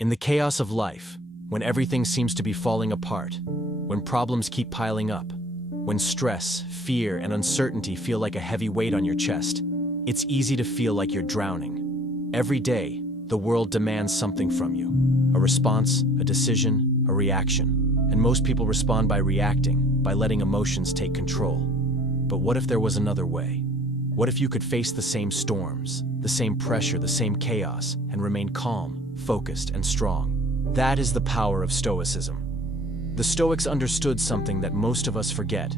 In the chaos of life, when everything seems to be falling apart, when problems keep piling up, when stress, fear, and uncertainty feel like a heavy weight on your chest, it's easy to feel like you're drowning. Every day, the world demands something from you. A response, a decision, a reaction. And most people respond by reacting, by letting emotions take control. But what if there was another way? What if you could face the same storms, the same pressure, the same chaos, and remain calm, focused, and strong? That is the power of Stoicism. The Stoics understood something that most of us forget.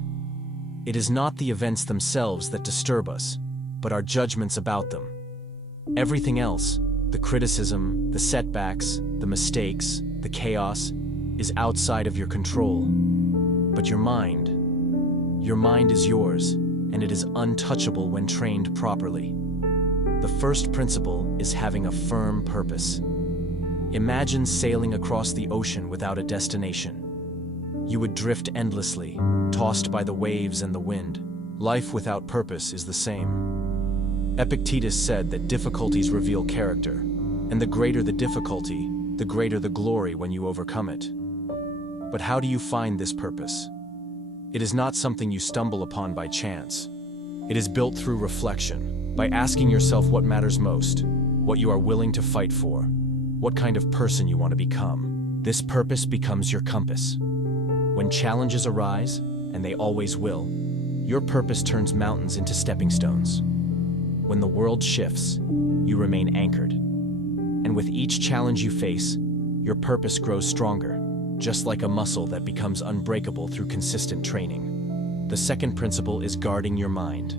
It is not the events themselves that disturb us, but our judgments about them. Everything else, the criticism, the setbacks, the mistakes, the chaos, is outside of your control. But your mind is yours, and it is untouchable when trained properly. The first principle is having a firm purpose. Imagine sailing across the ocean without a destination. You would drift endlessly, tossed by the waves and the wind. Life without purpose is the same. Epictetus said that difficulties reveal character, and the greater the difficulty, the greater the glory when you overcome it. But how do you find this purpose? It is not something you stumble upon by chance. It is built through reflection, by asking yourself what matters most, what you are willing to fight for, what kind of person you want to become. This purpose becomes your compass. When challenges arise, and they always will, your purpose turns mountains into stepping stones. When the world shifts, you remain anchored. And with each challenge you face, your purpose grows stronger, just like a muscle that becomes unbreakable through consistent training. The second principle is guarding your mind.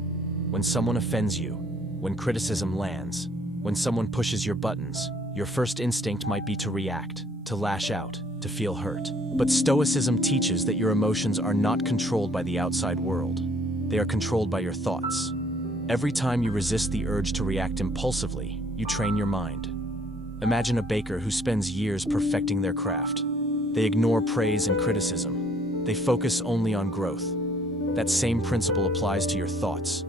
When someone offends you, when criticism lands, when someone pushes your buttons, your first instinct might be to react, to lash out, to feel hurt. But Stoicism teaches that your emotions are not controlled by the outside world. They are controlled by your thoughts. Every time you resist the urge to react impulsively, you train your mind. Imagine a baker who spends years perfecting their craft. They ignore praise and criticism. They focus only on growth. That same principle applies to your thoughts.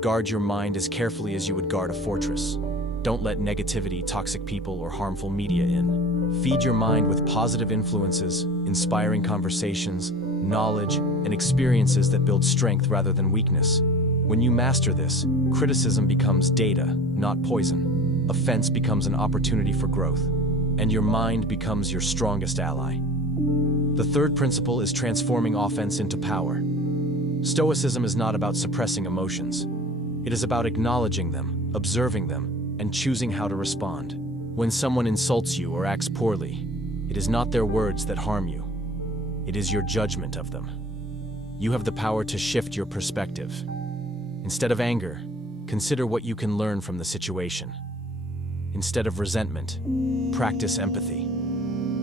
Guard your mind as carefully as you would guard a fortress. Don't let negativity, toxic people, or harmful media in. Feed your mind with positive influences, inspiring conversations, knowledge, and experiences that build strength rather than weakness. When you master this, criticism becomes data, not poison. Offense becomes an opportunity for growth, and your mind becomes your strongest ally. The third principle is transforming offense into power. Stoicism is not about suppressing emotions. It is about acknowledging them, observing them, and choosing how to respond. When someone insults you or acts poorly, it is not their words that harm you. It is your judgment of them. You have the power to shift your perspective. Instead of anger, consider what you can learn from the situation. Instead of resentment, practice empathy.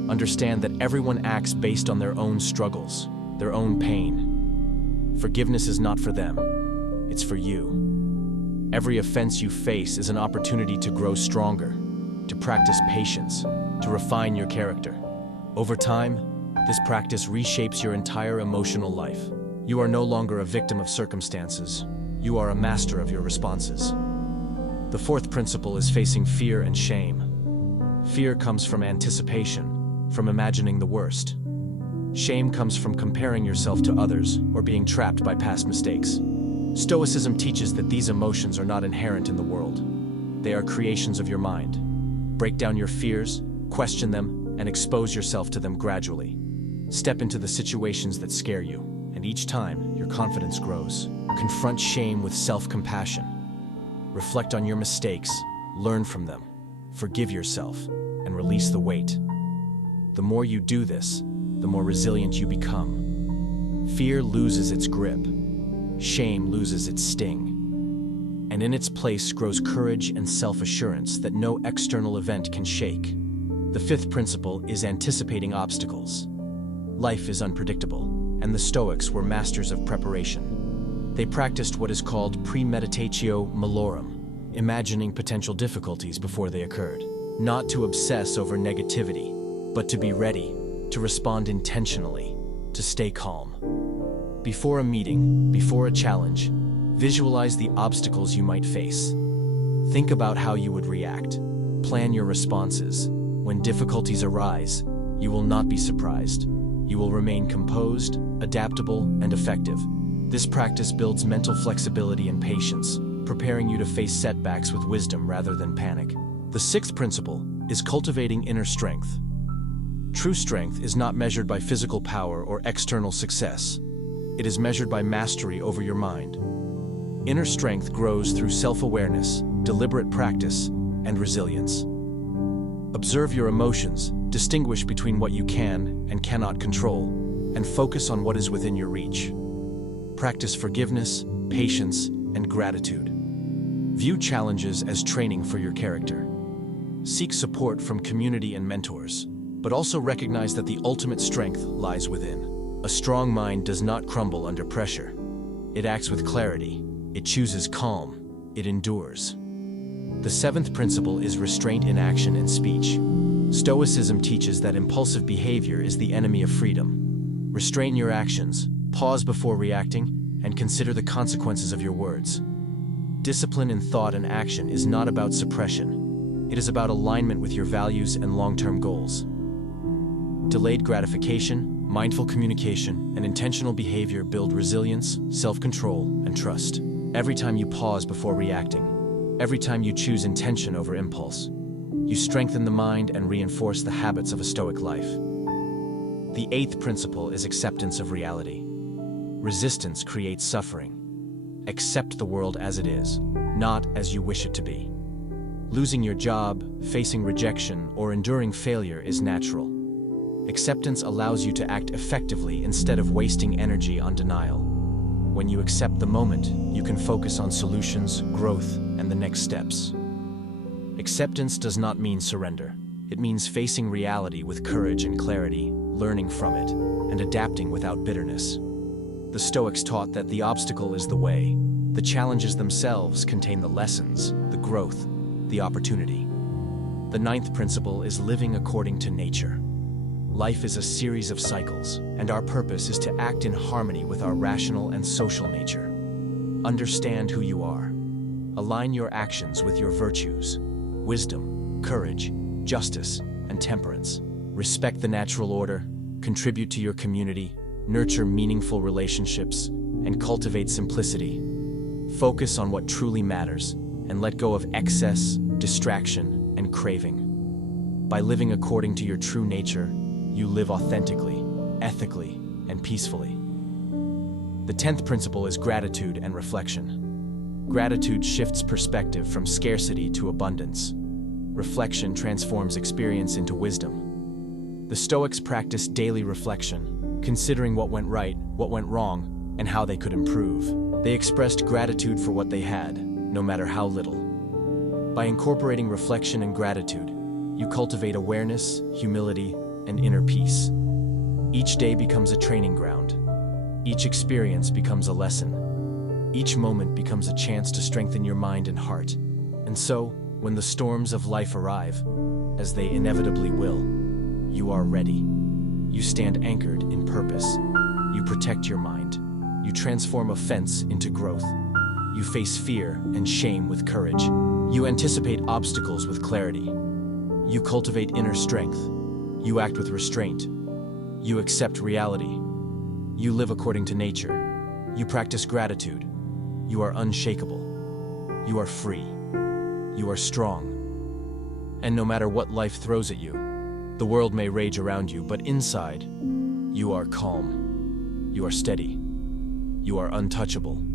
Understand that everyone acts based on their own struggles, their own pain. Forgiveness is not for them, it's for you. Every offense you face is an opportunity to grow stronger, to practice patience, to refine your character. Over time, this practice reshapes your entire emotional life. You are no longer a victim of circumstances. You are a master of your responses. The fourth principle is facing fear and shame. Fear comes from anticipation, from imagining the worst. Shame comes from comparing yourself to others or being trapped by past mistakes. Stoicism teaches that these emotions are not inherent in the world. They are creations of your mind. Break down your fears, question them, and expose yourself to them gradually. Step into the situations that scare you, and each time, your confidence grows. Confront shame with self-compassion. Reflect on your mistakes, learn from them, forgive yourself, and release the weight. The more you do this, the more resilient you become. Fear loses its grip. Shame loses its sting. And in its place grows courage and self-assurance that no external event can shake. The fifth principle is anticipating obstacles. Life is unpredictable, and the Stoics were masters of preparation. They practiced what is called premeditatio malorum, imagining potential difficulties before they occurred. Not to obsess over negativity, but to be ready, to respond intentionally, to stay calm. Before a meeting, before a challenge, visualize the obstacles you might face. Think about how you would react. Plan your responses. When difficulties arise, you will not be surprised. You will remain composed, adaptable, and effective. This practice builds mental flexibility and patience, preparing you to face setbacks with wisdom rather than panic. The sixth principle is cultivating inner strength. True strength is not measured by physical power or external success. It is measured by mastery over your mind. Inner strength grows through self-awareness, deliberate practice, and resilience. Observe your emotions, distinguish between what you can and cannot control, and focus on what is within your reach. Practice forgiveness, patience, and gratitude. View challenges as training for your character. Seek support from community and mentors, but also recognize that the ultimate strength lies within. A strong mind does not crumble under pressure. It acts with clarity. It chooses calm. It endures. The seventh principle is restraint in action and speech. Stoicism teaches that impulsive behavior is the enemy of freedom. Restrain your actions, pause before reacting, and consider the consequences of your words. Discipline in thought and action is not about suppression. It is about alignment with your values and long-term goals. Delayed gratification, mindful communication, and intentional behavior build resilience, self-control, and trust. Every time you pause before reacting, every time you choose intention over impulse, you strengthen the mind and reinforce the habits of a Stoic life. The eighth principle is acceptance of reality. Resistance creates suffering. Accept the world as it is, not as you wish it to be. Losing your job, facing rejection, or enduring failure is natural. Acceptance allows you to act effectively instead of wasting energy on denial. When you accept the moment, you can focus on solutions, growth, and the next steps. Acceptance does not mean surrender. It means facing reality with courage and clarity, learning from it, and adapting without bitterness. The Stoics taught that the obstacle is the way. The challenges themselves contain the lessons, the growth, the opportunity. The ninth principle is living according to nature. Life is a series of cycles, and our purpose is to act in harmony with our rational and social nature. Understand who you are. Align your actions with your virtues: wisdom, courage, justice, and temperance. Respect the natural order, contribute to your community, nurture meaningful relationships, and cultivate simplicity. Focus on what truly matters, and let go of excess, distraction, and craving. By living according to your true nature, you live authentically, ethically, and peacefully. The 10th principle is gratitude and reflection. Gratitude shifts perspective from scarcity to abundance. Reflection transforms experience into wisdom. The Stoics practiced daily reflection, considering what went right, what went wrong, and how they could improve. They expressed gratitude for what they had, no matter how little. By incorporating reflection and gratitude, you cultivate awareness, humility, and inner peace. Each day becomes a training ground. Each experience becomes a lesson. Each moment becomes a chance to strengthen your mind and heart. And so, when the storms of life arrive, as they inevitably will, you are ready. You stand anchored in purpose. You protect your mind. You transform offense into growth. You face fear and shame with courage. You anticipate obstacles with clarity. You cultivate inner strength. You act with restraint. You accept reality. You live according to nature. You practice gratitude. You are unshakable. You are free. You are strong. And no matter what life throws at you, the world may rage around you, but inside, you are calm. You are steady. You are untouchable.